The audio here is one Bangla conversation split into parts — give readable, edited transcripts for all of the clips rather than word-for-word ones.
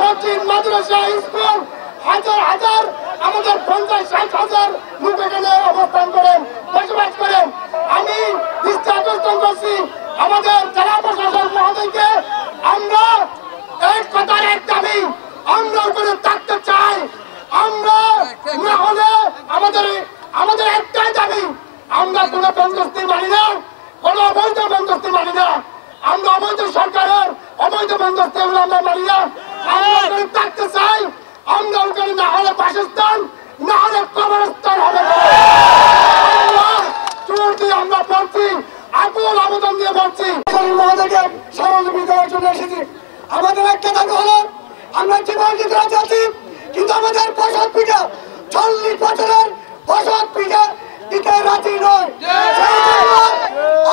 মসজিদ, মাদ্রাসা, স্কুল, হাজার হাজার আমাদের 50-60 লোক এখানে অবস্থান করেন, বসবাস করেন। আমি দৃষ্টি আকর্ষণ করছি আমাদের জেলা প্রশাসক মহোদয়কে, আমরা এক কথার এক দাবি, আমরা ওখানে থাকতে চাই। আমরা না হলে আমাদের একটাই দাবি, আমরা কোনো বন্দোবস্তি মানি না, কোনো অবৈধ বন্দোবস্তি মানি না। আমরা অবৈধ সরকারের অবৈধ বন্দোবস্তি আমরা মানি না। আমরা ওখানে থাকতে চাই, আমরা ওখানে না হলে বাসস্থান, না হলে কবরস্থান হবে। আমরা বলছি, আকুল আবেদন দিয়ে বলছি মহোদয়কে সহযোগিতার জন্য এসেছি। আমাদের একটা দাবি হলো, আমরা জীবন দিতে রাজি আছি, কিন্তু আমাদের বসত পিঠা 40 বছরের বসত পিঠা দিতে রাজি নয়।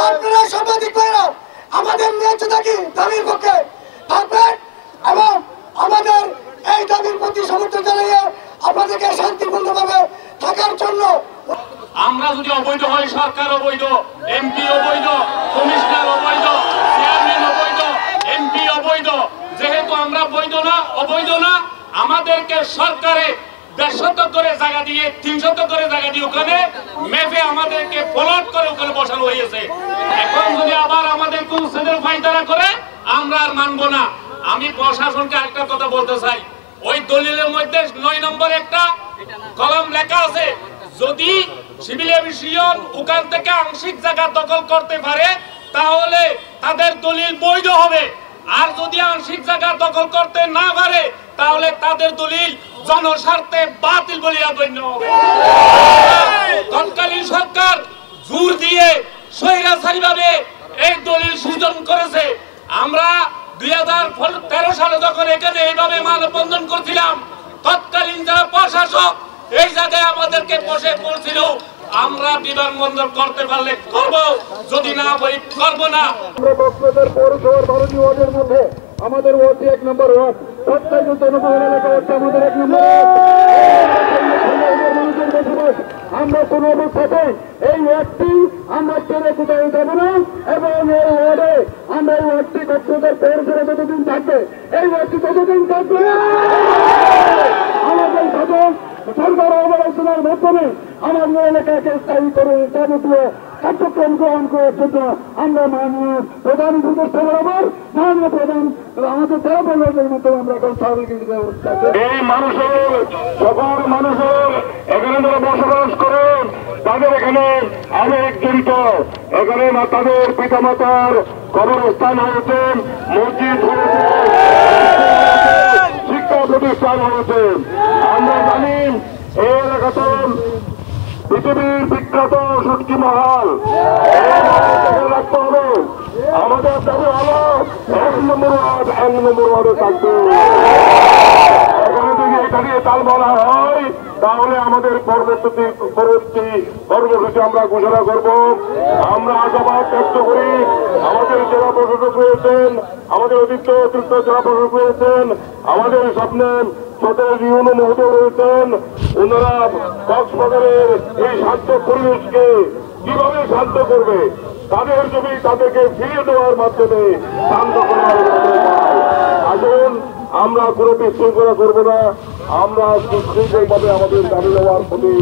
আপনারা সাংবাদিক ভাইরা আমাদের ন্যায্য দাবির পক্ষে থাকবেন এবং আমাদের এই দাবির প্রতি সমর্থন জানিয়ে আপনাদেরকে শান্তিপূর্ণভাবে থাকার জন্য। আমরা যদি অবৈধ হয়, সরকার অবৈধ, এমপি অবৈধ, কমিশনার অবৈধ, চেয়ারম্যান অবৈধ, এমপি অবৈধ, যেহেতু আমরা অবৈধ না, আমাদেরকে সরকারে 150 করে জায়গা দিয়ে 300 করে জায়গা দিয়ে ওখানে মেপে আমাদেরকে প্লট করে ওখানে বসানো হয়েছে। এখন যদি আবার আমাদের কোন সেদের ফায়দারা করে, আমরা আর মানবো না। আমি প্রশাসনকে একটা কথা বলতে চাই, ওই দলিলের মধ্যে 9 নম্বর একটা কলম লেখা আছে, যদি সিভিল এভিয়েশন ওখান থেকে আংশিক জায়গা দখল করতে পারে তাহলে তাদের দলিল বৈধ হবে, আর যদি আংশিক জায়গা দখল করতে না পারে তাহলে তাদের দলিল জনস্বার্থে বাতিল বলিয়া গণ্য হবে। তৎকালীন সরকার জোর দিয়ে স্বৈরাচারীভাবে এই দলিল সৃজন করেছে। আমরা 2013 সালে যখন এখানে এইভাবে মানববন্ধন করছিলাম, তৎকালীন যারা প্রশাসক এই জায়গায় আমাদেরকে বসে পড়ছিল, আমরা বিমানবন্দর করতে পারলে করব, যদি না বলি করবো না। কক্সবাজার পৌরসভার 12টি ওয়ার্ডের মধ্যে আমাদের ওয়ার্ডটি 1 নম্বর ওয়ার্ড, প্রত্যেক জনবহুল এলাকা হচ্ছে আমাদের 1 নম্বর ওয়ার্ড। আমরা কোন অবস্থাতে এই ওয়ার্ডটি আমরা ছেড়ে কোথাও যাবো না, এবং এই ওয়ার্ডে আমরা এই ওয়ার্ডটি কক্সবাজার পৌরসভা যতদিন থাকবে, এই ওয়ার্ডটি ততদিন থাকবে। আমাদের সরকার অবস্থানের মাধ্যমে আমাদের এলাকাকে স্থায়ী করে যাবতীয় কার্যক্রম গ্রহণ করার জন্য আমরা মাননীয় প্রধান উপদেষ্টা বরাবর মাননীয় প্রধান আমাদের জেলা পরিষদের মাধ্যমে আমরা এখন সহযোগিতা এই মানুষের সকল মানুষের এখানে যারা বসবাস করেন তাদের এখানে অনেক জড়িত, এখানে তাদের পিতা মাতার কবরস্থান হয়েছে, মসজিদ হয়েছে, শিক্ষা প্রতিষ্ঠান হয়েছে। আমরা জানি এই এলাকাতে পৃথিবীর বিখ্যাত সুটকি মহল রাখতে হবে। আমাদের দাবি হলো 1 নম্বর ওয়ার্ডে থাকবে। এখানে যদি এটা দিয়ে তাল বলা হয় তাহলে আমাদের পরবর্তী কর্মসূচি আমরা ঘোষণা করব। আমরা আশাবাদ ব্যক্ত করি, আমাদের জেলা প্রশাসক রয়েছেন, আমাদের অতিরিক্ত জেলা প্রশাসক রয়েছেন, আমাদের সামনে ছোটের ইউনো মহোদয় রয়েছেন, ওনারা কক্সবাজারের এই শান্ত পরিবেশকে কিভাবে শান্ত করবে, তাদের জমি তাদেরকে ফিরিয়ে দেওয়ার মাধ্যমে শান্ত করার। আসুন, আমরা কোনো বিশৃঙ্খলা করবো না, আমরা সুশৃঙ্খলভাবে আমাদের দাবি দেওয়ার প্রতি